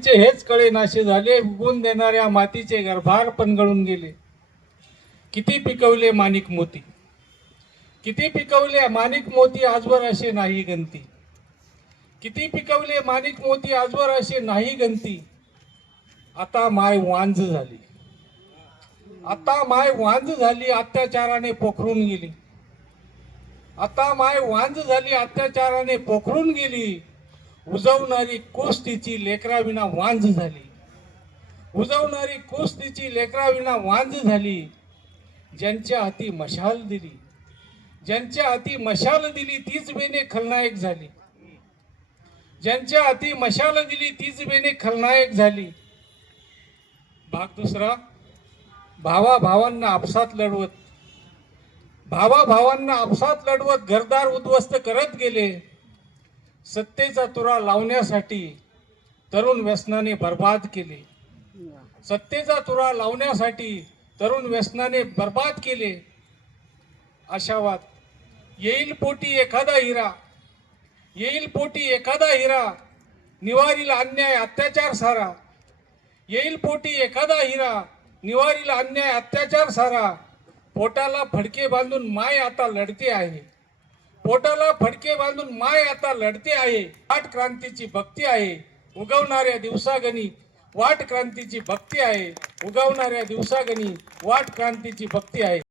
मातीचे हेच कळे नाशे झाले, उगवून देणाऱ्या मातीचे गर्भार पण गळून गेले. किती पिकवले माणिक मोती, किती पिकवले माणिक मोती, आजवर असे नाही गंती. किती पिकवले माणिक मोती, आजवर असे नाही गंती. आता माय वांझ झाली, आता माय वांझ झाली, अत्याचाराने पोखरून गेली. आता माय वांझ झाली, अत्याचाराने पोखरून गेली. उजवणारी कोस तिची लेकराविना वांझ झाली. उजवणारी कोस तिची लेकराविना वांझ झाली. ज्यांच्या हाती मशाल दिली, ज्यांच्या हाती मशाल दिली, तीच बेने खलनायक झाली. ज्यांच्या हाती मशाल दिली, तीच बेने खलनायक झाली. भाग दुसरा. भावा भावांना आपसात लढवत, भावा भावांना आपसात लढवत घरदार उद्ध्वस्त करत गेले. सत्तेचा तुरा लावण्यासाठी तरुण व्यसनाने बर्बाद केले. सत्तेचा तुरा लावण्यासाठी तरुण व्यसनाने बर्बाद केले. आशावाद येईल पोटी एखादा हिरा, येईल पोटी एखादा हिरा, निवारीला अन्याय अत्याचार सारा. येईल पोटी एखादा हिरा, निवारीला अन्याय अत्याचार सारा. पोटाला फडके बांधून माय आता लढते आहे, पोटाला फडके बांधून माय आता लढते आहे. वाट क्रांतीची भक्ती आहे, उगवणाऱ्या दिवसागणी वाट क्रांतीची भक्ती आहे. उगवणाऱ्या दिवसागणी वाट क्रांतीची भक्ती आहे.